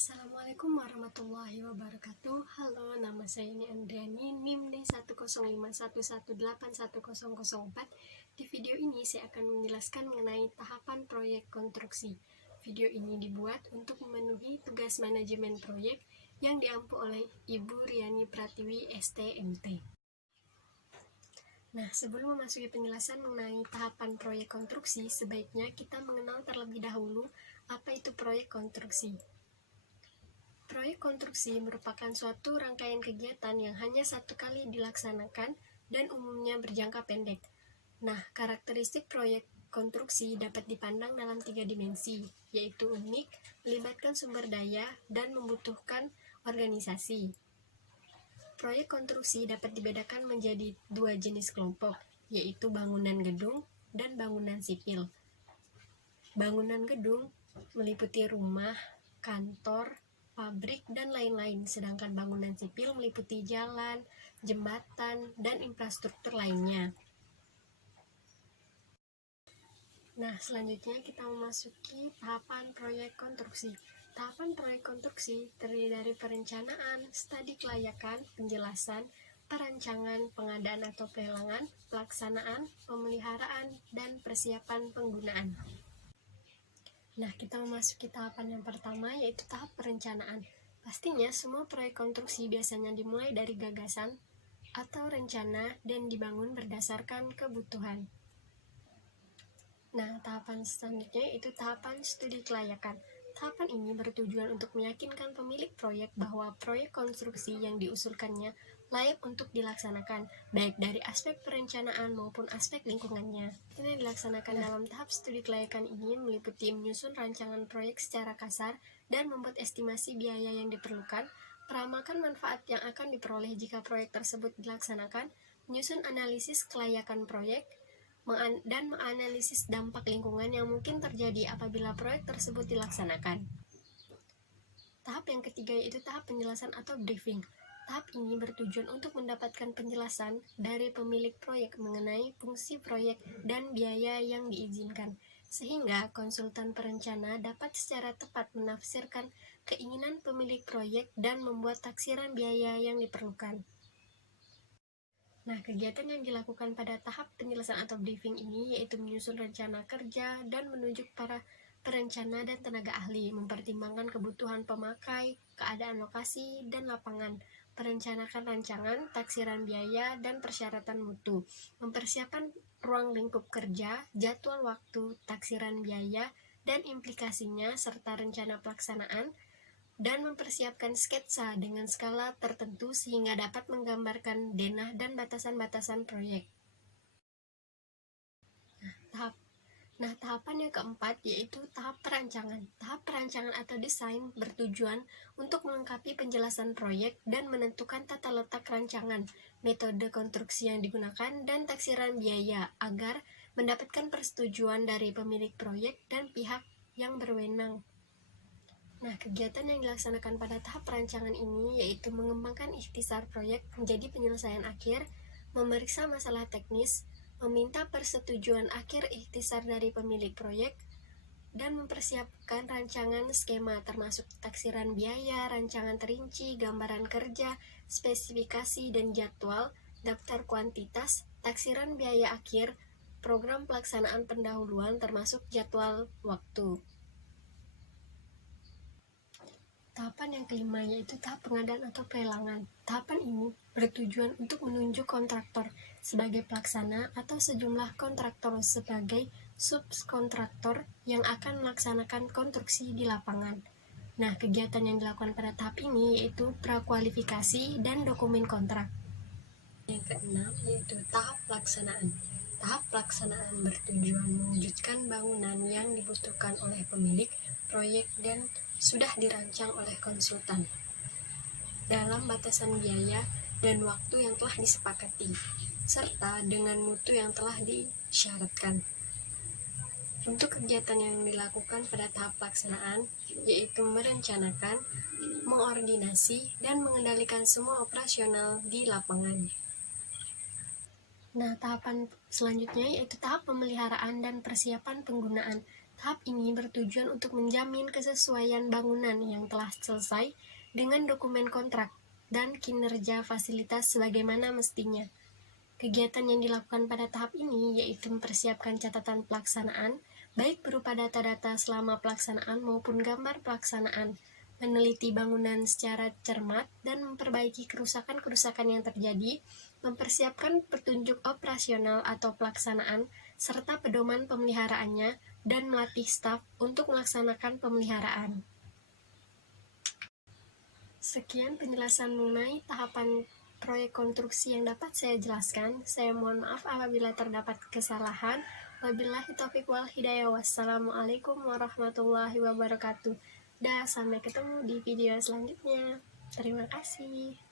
Assalamualaikum warahmatullahi wabarakatuh. Halo, nama saya Andriani, NIM D10511181004. Di video ini saya akan menjelaskan mengenai tahapan proyek konstruksi. Video ini dibuat untuk memenuhi tugas manajemen proyek yang diampu oleh Ibu Riani Pratiwi, STMT. Nah, sebelum memasuki penjelasan mengenai tahapan proyek konstruksi, sebaiknya kita mengenal terlebih dahulu apa itu proyek konstruksi. Proyek konstruksi merupakan suatu rangkaian kegiatan yang hanya satu kali dilaksanakan dan umumnya berjangka pendek. Nah, karakteristik proyek konstruksi dapat dipandang dalam 3 dimensi, yaitu unik, melibatkan sumber daya, dan membutuhkan organisasi. Proyek konstruksi dapat dibedakan menjadi 2 jenis kelompok, yaitu bangunan gedung dan bangunan sipil. Bangunan gedung meliputi rumah, kantor, pabrik, dan lain-lain, sedangkan bangunan sipil meliputi jalan, jembatan, dan infrastruktur lainnya. Nah, selanjutnya kita memasuki tahapan proyek konstruksi. Tahapan proyek konstruksi terdiri dari perencanaan, studi kelayakan, penjelasan, perancangan, pengadaan atau pelelangan, pelaksanaan, pemeliharaan, dan persiapan penggunaan. Nah, kita memasuki tahapan yang pertama, yaitu tahap perencanaan. Pastinya semua proyek konstruksi biasanya dimulai dari gagasan atau rencana dan dibangun berdasarkan kebutuhan. Nah, tahapan selanjutnya yaitu tahapan studi kelayakan. Tahapan ini bertujuan untuk meyakinkan pemilik proyek bahwa proyek konstruksi yang diusulkannya layak untuk dilaksanakan, baik dari aspek perencanaan maupun aspek lingkungannya. Ini dilaksanakan dalam tahap studi kelayakan ini meliputi menyusun rancangan proyek secara kasar dan membuat estimasi biaya yang diperlukan, peramakan manfaat yang akan diperoleh jika proyek tersebut dilaksanakan, menyusun analisis kelayakan proyek, dan menganalisis dampak lingkungan yang mungkin terjadi apabila proyek tersebut dilaksanakan. Tahap yang ketiga yaitu tahap penjelasan atau briefing. Tahap ini bertujuan untuk mendapatkan penjelasan dari pemilik proyek mengenai fungsi proyek dan biaya yang diizinkan, sehingga konsultan perencana dapat secara tepat menafsirkan keinginan pemilik proyek dan membuat taksiran biaya yang diperlukan. Nah, kegiatan yang dilakukan pada tahap penjelasan atau briefing ini yaitu menyusun rencana kerja dan menunjuk para perencana dan tenaga ahli, mempertimbangkan kebutuhan pemakai, keadaan lokasi, dan lapangan, merencanakan rancangan, taksiran biaya, dan persyaratan mutu, mempersiapkan ruang lingkup kerja, jadwal waktu, taksiran biaya, dan implikasinya, serta rencana pelaksanaan, dan mempersiapkan sketsa dengan skala tertentu sehingga dapat menggambarkan denah dan batasan-batasan proyek. Tahapan yang keempat yaitu tahap perancangan. Tahap perancangan atau desain bertujuan untuk melengkapi penjelasan proyek dan menentukan tata letak rancangan, metode konstruksi yang digunakan, dan taksiran biaya agar mendapatkan persetujuan dari pemilik proyek dan pihak yang berwenang. Nah, kegiatan yang dilaksanakan pada tahap perancangan ini yaitu mengembangkan ikhtisar proyek menjadi penyelesaian akhir, memeriksa masalah teknis, meminta persetujuan akhir ikhtisar dari pemilik proyek, dan mempersiapkan rancangan skema termasuk taksiran biaya, rancangan terinci, gambaran kerja, spesifikasi dan jadwal, daftar kuantitas, taksiran biaya akhir, program pelaksanaan pendahuluan termasuk jadwal waktu. Tahapan yang kelima yaitu tahap pengadaan atau pelelangan. Tahapan ini bertujuan untuk menunjuk kontraktor sebagai pelaksana atau sejumlah kontraktor sebagai subkontraktor yang akan melaksanakan konstruksi di lapangan. Nah, kegiatan yang dilakukan pada tahap ini yaitu prakualifikasi dan dokumen kontrak. Yang keenam yaitu tahap pelaksanaan. Tahap pelaksanaan bertujuan mewujudkan bangunan yang dibutuhkan oleh pemilik proyek dan sudah dirancang oleh konsultan dalam batasan biaya dan waktu yang telah disepakati, serta dengan mutu yang telah disyaratkan. Untuk kegiatan yang dilakukan pada tahap pelaksanaan, yaitu merencanakan, mengordinasi, dan mengendalikan semua operasional di lapangan. Nah, tahapan selanjutnya yaitu tahap pemeliharaan dan persiapan penggunaan. Tahap ini bertujuan untuk menjamin kesesuaian bangunan yang telah selesai dengan dokumen kontrak dan kinerja fasilitas sebagaimana mestinya. Kegiatan yang dilakukan pada tahap ini yaitu mempersiapkan catatan pelaksanaan, baik berupa data-data selama pelaksanaan maupun gambar pelaksanaan, meneliti bangunan secara cermat dan memperbaiki kerusakan-kerusakan yang terjadi, mempersiapkan petunjuk operasional atau pelaksanaan, serta pedoman pemeliharaannya, dan melatih staf untuk melaksanakan pemeliharaan. Sekian penjelasan mengenai tahapan proyek konstruksi yang dapat saya jelaskan. Saya mohon maaf apabila terdapat kesalahan. Wabillahi taufiq wal hidayah. Wassalamualaikum warahmatullahi wabarakatuh. Sampai ketemu di video selanjutnya. Terima kasih.